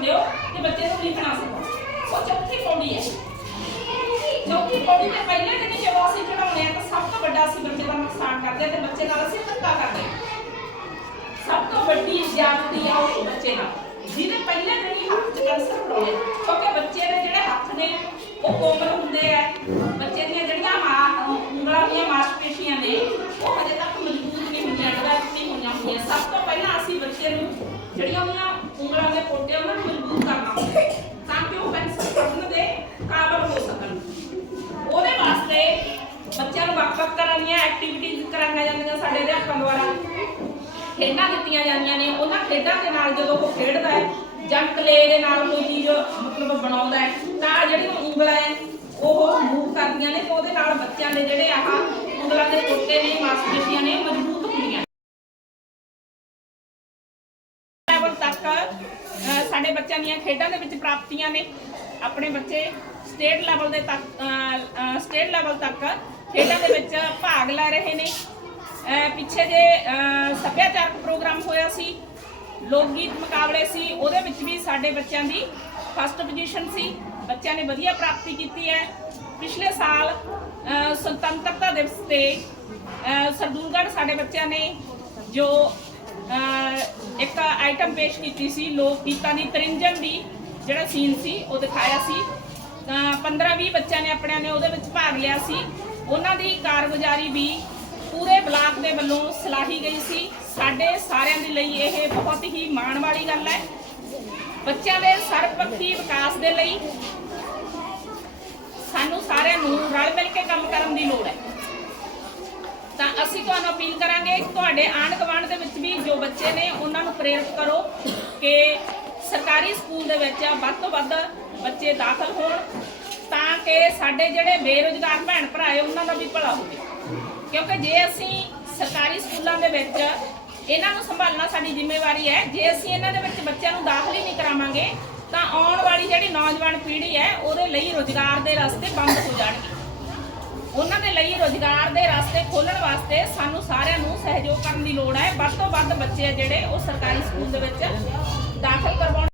ਦਿਓ ਤੇ ਬੱਚੇ ਨੂੰ ਲਿਖਣਾ ਸਿਖਾਓ ਉਹ ਚੌਥੀ ਪੌੜੀ ਹੈ। ਚੌਥੀ ਪੌੜੀ ਤੇ ਪਹਿਲੇ ਦਿਨ ਜਦੋਂ ਅਸੀਂ ਚੜਾਉਂਦੇ ਆ ਤਾਂ ਸਭ ਤੋਂ ਵੱਡਾ ਅਸੀਂ ਬੱਚੇ ਦਾ ਨੁਕਸਾਨ ਕਰਦੇ ਆ ਤੇ ਬੱਚੇ ਨਾਲ ਅਸੀਂ ਧੱਕਾ ਕਰਦੇ ਆ ਸਭ ਤੋਂ ਵੱਡੀ ਜ਼ਿਆਦਤੀ ਆ ਉਹ ਬੱਚੇ ਨਾਲ। ਜਿਹਨੇ ਪਹਿਲੇ ਦਿਨ ਹੀ ਹੱਥ 'ਚ ਕੈਂਸਰ ਫੜਾਉਣੇ ਕਿਉਂਕਿ ਬੱਚੇ ਦੇ ਜਿਹੜੇ ਹੱਥ ਨੇ, ਉਹ ਕੋਮਲ ਹੁੰਦੇ ਆ। ਬੱਚੇ ਦੀਆਂ ਜਿਹੜੀਆਂ ਮਾਂ, ਉਂਗਲਾਂ ਦੀਆਂ ਮਾਸਪੇਸ਼ੀਆਂ ਨੇ, ਉਹ ਹਜੇ ਤੱਕ ਮਜ਼ਬੂਤ ਨਹੀਂ ਹੁੰਦੀਆਂ ਡਿਵੈਲਪ ਨਹੀਂ ਹੋਈਆਂ ਹੁੰਦੀਆਂ ਸਭ ਤੋਂ ਪਹਿਲਾਂ ਅਸੀਂ ਬੱਚੇ ਨੂੰ ਜਿਹੜੀਆਂ ਉਹਦੀਆਂ ਉਂਗਲਾਂ ਦੇ ਪੋਟੇ ਉਹਨਾਂ ਨੂੰ ਮਜ਼ਬੂਤ ਕਰਨਾ ਹੁੰਦਾ ਹੈ, ਤਾਂ ਕਿ ਉਹ ਕੈਂਸਰ ਫੜਨ ਦੇ ਕਾਬਲ ਹੋ ਸਕਣ ਉਹਦੇ ਵਾਸਤੇ ਬੱਚਿਆਂ ਨੂੰ ਵੱਖ-ਵੱਖ ਤਰ੍ਹਾਂ ਦੀਆਂ ਐਕਟੀਵਿਟੀਜ਼ ਕਰਾਈਆਂ ਜਾਂਦੀਆਂ ਸਾਡੇ ਅਧਿਆਪਕਾਂ ਦੁਆਰਾ ਖੇਡਾਂ ਦਿੱਤੀਆਂ ਜਾਂਦੀਆਂ ਨੇ ਉਹਨਾਂ ਖੇਡਾਂ ਦੇ ਨਾਲ ਜਦੋਂ ਉਹ ਖੇਡਦਾ ਹੈ ਜਾਂ ਕਲੇ ਦੇ ਨਾਲ ਕੋਈ ਚੀਜ਼ ਮਤਲਬ ਬਣਾਉਂਦਾ ਹੈ ਤਾਂ ਜਿਹੜੀਆਂ ਉਂਗਲਾਂ ਹੈ ਉਹ ਮੂਵ ਕਰਦੀਆਂ ਨੇ ਤੇ ਉਹਦੇ ਨਾਲ ਬੱਚਿਆਂ ਦੇ ਜਿਹੜੇ ਆਹ ਉਂਗਲਾਂ ਦੇ ਟੋਟੇ ਨੇ ਮਾਸਪੇਸ਼ੀਆਂ ਨੇ ਮਜ਼ਬੂਤ ਤੱਕ ਸਾਡੇ ਬੱਚਿਆਂ ਦੀਆਂ ਖੇਡਾਂ ਦੇ ਵਿੱਚ ਪ੍ਰਾਪਤੀਆਂ ਨੇ। ਆਪਣੇ ਬੱਚੇ ਸਟੇਟ ਲੈਵਲ ਦੇ ਤੱਕ ਸਟੇਟ ਲੈਵਲ ਤੱਕ ਖੇਡਾਂ ਦੇ ਵਿੱਚ ਭਾਗ ਲੈ ਰਹੇ ਨੇ। ਅਹ, ਪਿੱਛੇ ਜੇ ਅਹ, ਸੱਭਿਆਚਾਰਕ ਪ੍ਰੋਗਰਾਮ ਹੋਇਆ ਸੀ ਲੋਕ ਗੀਤ ਮੁਕਾਬਲੇ ਸੀ ਉਹਦੇ ਵਿੱਚ ਵੀ ਸਾਡੇ ਬੱਚਿਆਂ ਦੀ ਫਸਟ ਪੋਜੀਸ਼ਨ ਸੀ। ਬੱਚਿਆਂ ਨੇ ਵਧੀਆ ਪ੍ਰਾਪਤੀ ਕੀਤੀ ਹੈ। ਪਿਛਲੇ ਸਾਲ ਅਹ, ਸੁਤੰਤਰਤਾ ਦਿਵਸ ਤੇ ਅਹ, ਸਰਦੂਲਗੜ੍ਹ ਸਾਡੇ ਬੱਚਿਆਂ ਨੇ ਜੋ ਇੱਕ ਆਈਟਮ ਪੇਸ਼ ਕੀਤੀ ਸੀ, ਲੋਕ ਗੀਤਾਂ ਦੀ ਤਰਿੰਜਨ ਦੀ, ਜਿਹੜਾ ਸੀਨ ਸੀ, ਉਹ ਦਿਖਾਇਆ ਸੀ। ਤਾਂ 15-20 ਬੱਚਿਆਂ ਨੇ ਆਪਣਿਆਂ ਨੇ ਉਹਦੇ ਵਿੱਚ ਭਾਗ ਲਿਆ ਸੀ। ਉਹਨਾਂ ਦੀ ਕਾਰਗੁਜ਼ਾਰੀ ਵੀ ਪੂਰੇ ਬਲਾਕ ਦੇ ਵੱਲੋਂ ਸਲਾਹੀ ਗਈ ਸੀ। ਸਾਡੇ ਸਾਰਿਆਂ ਦੇ ਲਈ ਇਹ ਬਹੁਤ ਹੀ ਮਾਣ ਵਾਲੀ ਗੱਲ ਹੈ। ਬੱਚਿਆਂ ਦੇ ਸਰਬਪੱਖੀ ਵਿਕਾਸ ਦੇ ਲਈ ਸਾਨੂੰ ਸਾਰਿਆਂ ਨੂੰ ਰਲ ਮਿਲ ਕੇ ਕੰਮ ਕਰਨ ਦੀ ਲੋੜ ਹੈ। ਤੁਹਾਨੂੰ ਅਪੀਲ ਕਰਾਂਗੇ, ਤੁਹਾਡੇ ਆਂਢ ਗੁਆਂਢ ਦੇ ਵਿੱਚ ਵੀ ਜੋ ਬੱਚੇ ਨੇ, ਉਹਨਾਂ ਨੂੰ ਪ੍ਰੇਰਿਤ ਕਰੋ ਕਿ ਸਰਕਾਰੀ ਸਕੂਲ ਦੇ ਵਿੱਚ ਵੱਧ ਤੋਂ ਵੱਧ ਬੱਚੇ ਦਾਖਲ ਹੋਣ, ਤਾਂ ਕਿ ਸਾਡੇ ਜਿਹੜੇ ਬੇਰੁਜ਼ਗਾਰ ਭੈਣ ਭਰਾ ਹੈ, ਉਹਨਾਂ ਦਾ ਵੀ ਭਲਾ ਹੋਵੇ। ਕਿਉਂਕਿ ਜੇ ਅਸੀਂ ਸਰਕਾਰੀ ਸਕੂਲਾਂ ਦੇ ਵਿੱਚ ਇਹਨਾਂ ਨੂੰ ਸੰਭਾਲਣਾ ਸਾਡੀ ਜ਼ਿੰਮੇਵਾਰੀ ਹੈ, ਜੇ ਅਸੀਂ ਇਹਨਾਂ ਦੇ ਵਿੱਚ ਬੱਚਿਆਂ ਨੂੰ ਦਾਖਲ ਹੀ ਨਹੀਂ ਕਰਾਵਾਂਗੇ, ਤਾਂ ਆਉਣ ਵਾਲੀ ਜਿਹੜੀ ਨੌਜਵਾਨ ਪੀੜ੍ਹੀ ਹੈ, ਉਹਦੇ ਲਈ ਰੋਜ਼ਗਾਰ ਦੇ ਰਸਤੇ ਬੰਦ ਹੋ ਜਾਣਗੇ। ਉਹਨਾਂ ਦੇ ਲਈ ਰੋਜ਼ਗਾਰ ਦੇ ਰਸਤੇ ਖੋਲਣ ਵਾਸਤੇ ਸਾਨੂੰ ਸਾਰਿਆਂ ਨੂੰ ਸਹਿਯੋਗ ਕਰਨ ਦੀ ਲੋੜ ਹੈ। ਵੱਧ ਤੋਂ ਵੱਧ ਬੱਚੇ ਆ ਜਿਹੜੇ ਉਹ ਸਰਕਾਰੀ ਸਕੂਲ ਦੇ ਵਿੱਚ ਦਾਖਲ ਕਰਵਾਉਣ